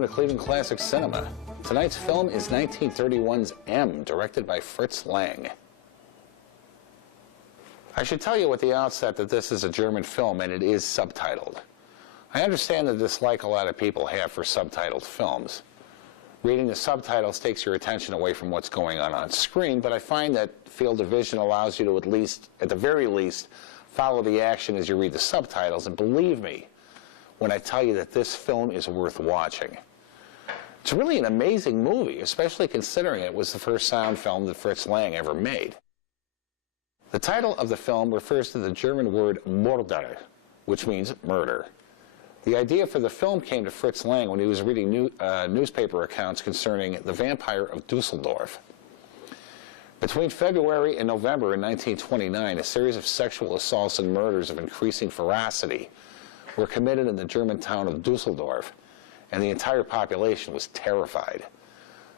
welcome to Cleveland Classic Cinema. Tonight's film is 1931's M, directed by Fritz Lang. I should tell you at the outset that this is a German film and it is subtitled. I understand the dislike a lot of people have for subtitled films. Reading the subtitles takes your attention away from what's going on screen, but I find that field of vision allows you to at the very least, follow the action as you read the subtitles, and believe me when I tell you that this film is worth watching. It's really an amazing movie, especially considering it was the first sound film that Fritz Lang ever made. The title of the film refers to the German word Mörder, which means murder. The idea for the film came to Fritz Lang when he was reading newspaper accounts concerning the vampire of Dusseldorf. Between February and November in 1929, a series of sexual assaults and murders of increasing ferocity were committed in the German town of Dusseldorf, and the entire population was terrified.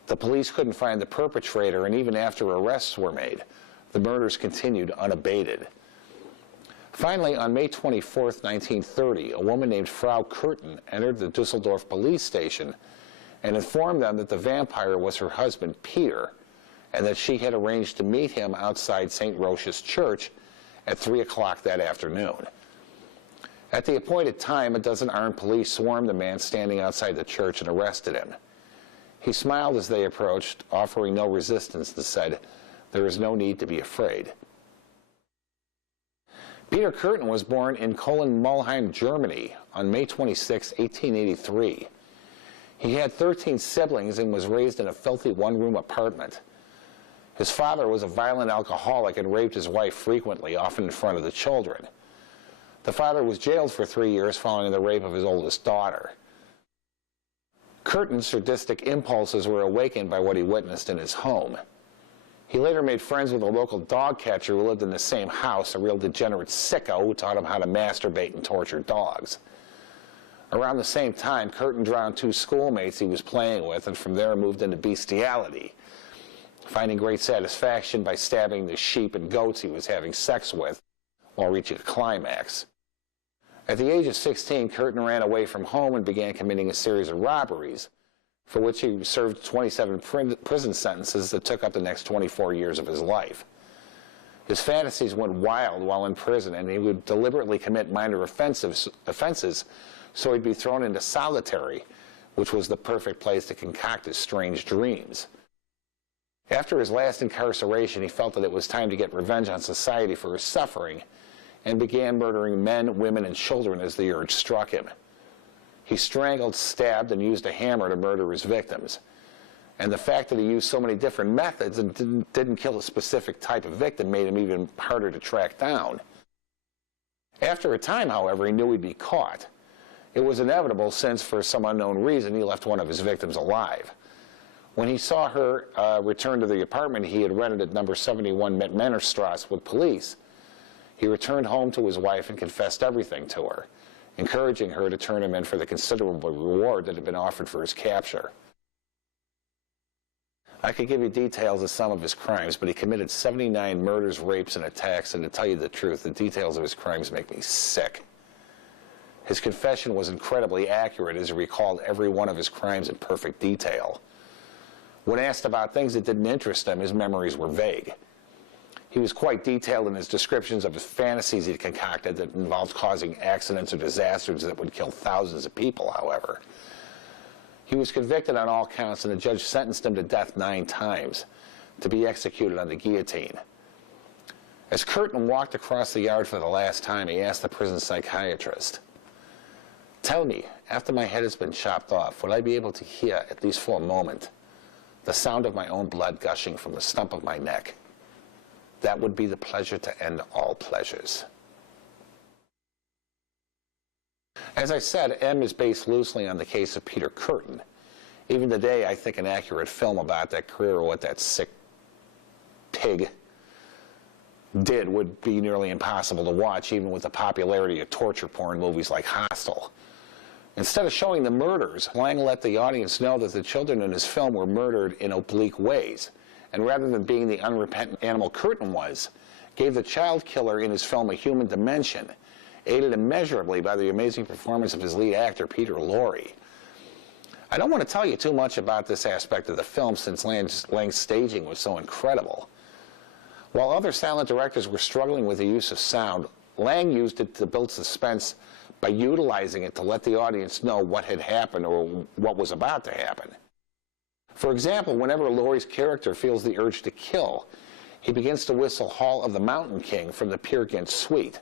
The police couldn't find the perpetrator, and even after arrests were made, the murders continued unabated. Finally, on May 24, 1930, a woman named Frau Curtin entered the Dusseldorf police station and informed them that the vampire was her husband, Peter, and that she had arranged to meet him outside St. Roch's Church at 3 o'clock that afternoon. At the appointed time, a dozen armed police swarmed the man standing outside the church and arrested him. He smiled as they approached, offering no resistance, and said, "There is no need to be afraid." Peter Curtin was born in Cologne-Mulheim, Germany on May 26, 1883. He had 13 siblings and was raised in a filthy one-room apartment. His father was a violent alcoholic and raped his wife frequently, often in front of the children. The father was jailed for 3 years following the rape of his oldest daughter. Curtin's sadistic impulses were awakened by what he witnessed in his home. He later made friends with a local dog catcher who lived in the same house, a real degenerate sicko who taught him how to masturbate and torture dogs. Around the same time, Curtin drowned 2 schoolmates he was playing with, and from there moved into bestiality, finding great satisfaction by stabbing the sheep and goats he was having sex with while reaching a climax. At the age of 16, Curtin ran away from home and began committing a series of robberies, for which he served 27 prison sentences that took up the next 24 years of his life. His fantasies went wild while in prison, and he would deliberately commit minor offenses so he'd be thrown into solitary, which was the perfect place to concoct his strange dreams. After his last incarceration, he felt that it was time to get revenge on society for his suffering, and began murdering men, women, and children as the urge struck him. He strangled, stabbed, and used a hammer to murder his victims. And the fact that he used so many different methods and didn't kill a specific type of victim made him even harder to track down. After a time, however, he knew he'd be caught. It was inevitable since, for some unknown reason, he left one of his victims alive. When he saw her return to the apartment he had rented at number 71 Mettmannerstrasse with police, he returned home to his wife and confessed everything to her, encouraging her to turn him in for the considerable reward that had been offered for his capture. I could give you details of some of his crimes, but he committed 79 murders, rapes, and attacks, and to tell you the truth, the details of his crimes make me sick. His confession was incredibly accurate as he recalled every one of his crimes in perfect detail. When asked about things that didn't interest him, his memories were vague. He was quite detailed in his descriptions of his fantasies he'd concocted that involved causing accidents or disasters that would kill thousands of people, however. He was convicted on all counts, and the judge sentenced him to death 9 times, to be executed on the guillotine. As Curtin walked across the yard for the last time, he asked the prison psychiatrist, "Tell me, after my head has been chopped off, will I be able to hear, at least for a moment, the sound of my own blood gushing from the stump of my neck? That would be the pleasure to end all pleasures." As I said, M is based loosely on the case of Peter Curtin. Even today, I think an accurate film about that career or what that sick pig did would be nearly impossible to watch, even with the popularity of torture porn movies like Hostel. Instead of showing the murders, Lang let the audience know that the children in his film were murdered in oblique ways, and rather than being the unrepentant animal Curtin was, gave the child killer in his film a human dimension, aided immeasurably by the amazing performance of his lead actor, Peter Lorre. I don't want to tell you too much about this aspect of the film since Lang's staging was so incredible. While other silent directors were struggling with the use of sound, Lang used it to build suspense by utilizing it to let the audience know what had happened or what was about to happen. For example, whenever Lorre's character feels the urge to kill, he begins to whistle Hall of the Mountain King from the Peer Gynt suite.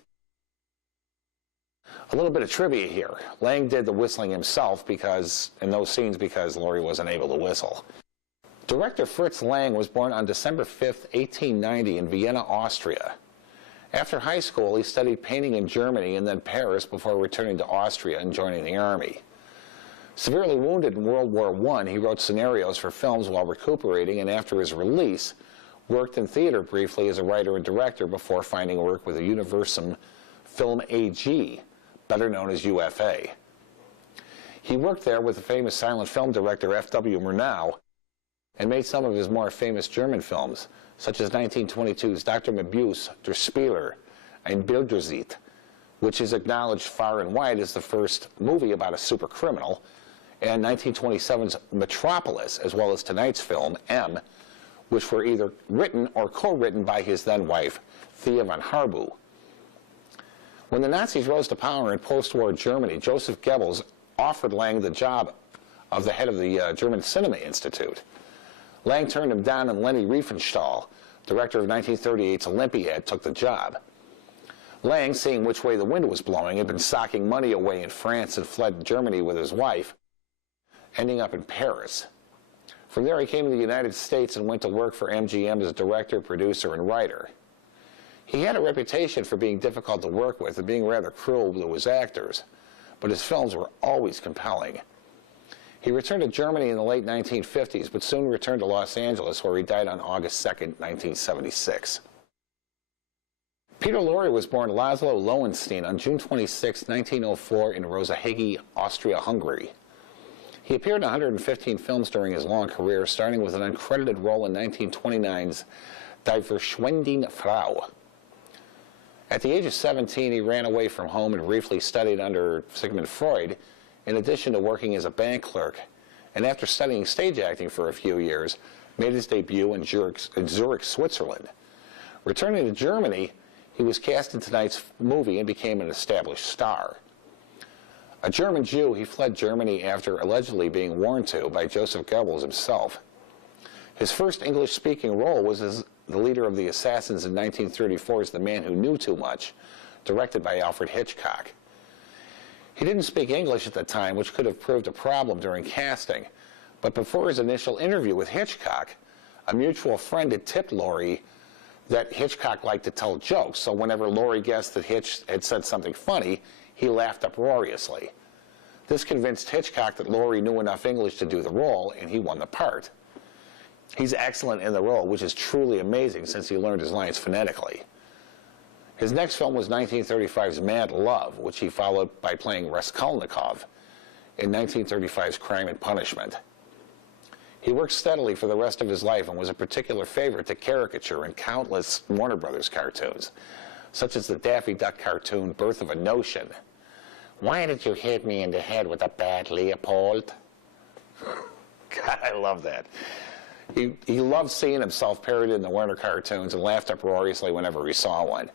A little bit of trivia here. Lang did the whistling himself in those scenes because Lorre wasn't able to whistle. Director Fritz Lang was born on December 5, 1890 in Vienna, Austria. After high school, he studied painting in Germany and then Paris before returning to Austria and joining the army. Severely wounded in World War I, he wrote scenarios for films while recuperating, and after his release, worked in theater briefly as a writer and director before finding work with the Universum Film AG, better known as UFA. He worked there with the famous silent film director F.W. Murnau and made some of his more famous German films, such as 1922's Dr. Möbius, Der Spieler, and Bildersicht, which is acknowledged far and wide as the first movie about a super criminal, and 1927's Metropolis, as well as tonight's film, M, which were either written or co-written by his then-wife, Thea von Harbu. When the Nazis rose to power in post-war Germany, Joseph Goebbels offered Lang the job of the head of the German Cinema Institute. Lang turned him down, and Leni Riefenstahl, director of 1938's Olympiad, took the job. Lang, seeing which way the wind was blowing, had been socking money away in France and fled to Germany with his wife, ending up in Paris. From there he came to the United States and went to work for MGM as director, producer, and writer. He had a reputation for being difficult to work with and being rather cruel to his actors, but his films were always compelling. He returned to Germany in the late 1950s, but soon returned to Los Angeles, where he died on August 2, 1976. Peter Lorre was born Laszlo Lowenstein on June 26, 1904 in Rosenhagi, Austria-Hungary. He appeared in 115 films during his long career, starting with an uncredited role in 1929's Die Verschwendende Frau. At the age of 17, he ran away from home and briefly studied under Sigmund Freud, in addition to working as a bank clerk, and after studying stage acting for a few years, made his debut in Zurich, Switzerland. Returning to Germany, he was cast in tonight's movie and became an established star. A German Jew, he fled Germany after allegedly being warned to by Joseph Goebbels himself. His first English-speaking role was as the leader of the assassins in 1934's The Man Who Knew Too Much, directed by Alfred Hitchcock. He didn't speak English at the time, which could have proved a problem during casting, but before his initial interview with Hitchcock, a mutual friend had tipped Lorre that Hitchcock liked to tell jokes, so whenever Lorre guessed that Hitch had said something funny, he laughed uproariously. This convinced Hitchcock that Lorre knew enough English to do the role, and he won the part. He's excellent in the role, which is truly amazing since he learned his lines phonetically. His next film was 1935's Mad Love, which he followed by playing Raskolnikov in 1935's Crime and Punishment. He worked steadily for the rest of his life and was a particular favorite to caricature in countless Warner Brothers cartoons, such as the Daffy Duck cartoon Birth of a Notion. Why did you hit me in the head with a bat, Leopold? God, I love that. He loved seeing himself parodied in the Warner cartoons and laughed uproariously whenever he saw one.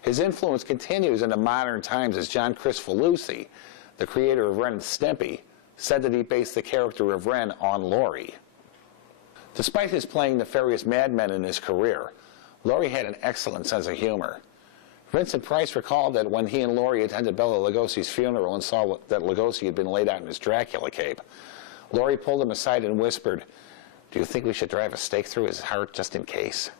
His influence continues into modern times as John Kricfalusi, the creator of Ren and Stimpy, said that he based the character of Ren on Lorre. Despite his playing nefarious madmen in his career, Lorre had an excellent sense of humor. Vincent Price recalled that when he and Lorre attended Bela Lugosi's funeral and saw that Lugosi had been laid out in his Dracula cape, Lorre pulled him aside and whispered, "Do you think we should drive a stake through his heart just in case?"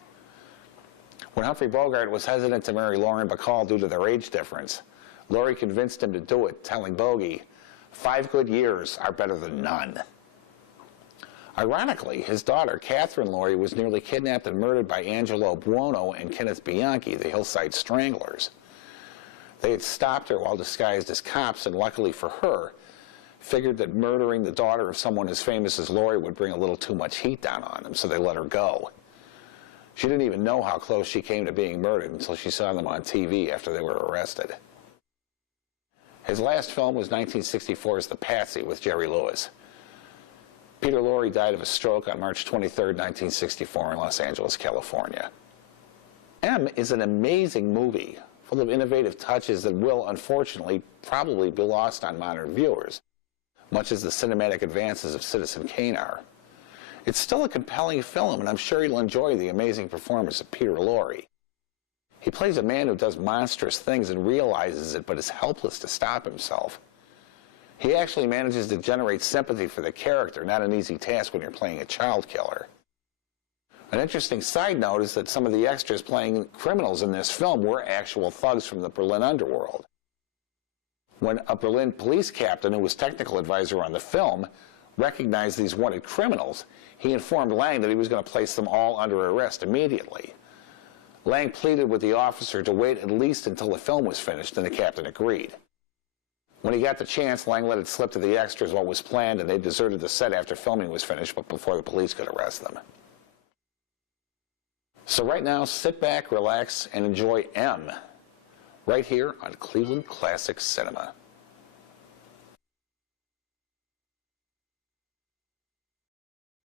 When Humphrey Bogart was hesitant to marry Lauren Bacall due to their age difference, Lorre convinced him to do it, telling Bogey, 5 good years are better than none. Ironically, his daughter, Catherine Lorre, was nearly kidnapped and murdered by Angelo Buono and Kenneth Bianchi, the Hillside Stranglers. They had stopped her while disguised as cops, and luckily for her, figured that murdering the daughter of someone as famous as Lorre would bring a little too much heat down on them, so they let her go. She didn't even know how close she came to being murdered until she saw them on TV after they were arrested. His last film was 1964's The Patsy with Jerry Lewis. Peter Lorre died of a stroke on March 23, 1964 in Los Angeles, California. M is an amazing movie, full of innovative touches that will, unfortunately, probably be lost on modern viewers, much as the cinematic advances of Citizen Kane are. It's still a compelling film, and I'm sure you'll enjoy the amazing performance of Peter Lorre. He plays a man who does monstrous things and realizes it, but is helpless to stop himself. He actually manages to generate sympathy for the character, not an easy task when you're playing a child killer. An interesting side note is that some of the extras playing criminals in this film were actual thugs from the Berlin underworld. When a Berlin police captain, who was technical advisor on the film, recognized these wanted criminals, he informed Lang that he was going to place them all under arrest immediately. Lang pleaded with the officer to wait at least until the film was finished, and the captain agreed. When he got the chance, Lang let it slip to the extras what was planned, and they deserted the set after filming was finished, but before the police could arrest them. So right now, sit back, relax, and enjoy M, right here on Cleveland Classic Cinema.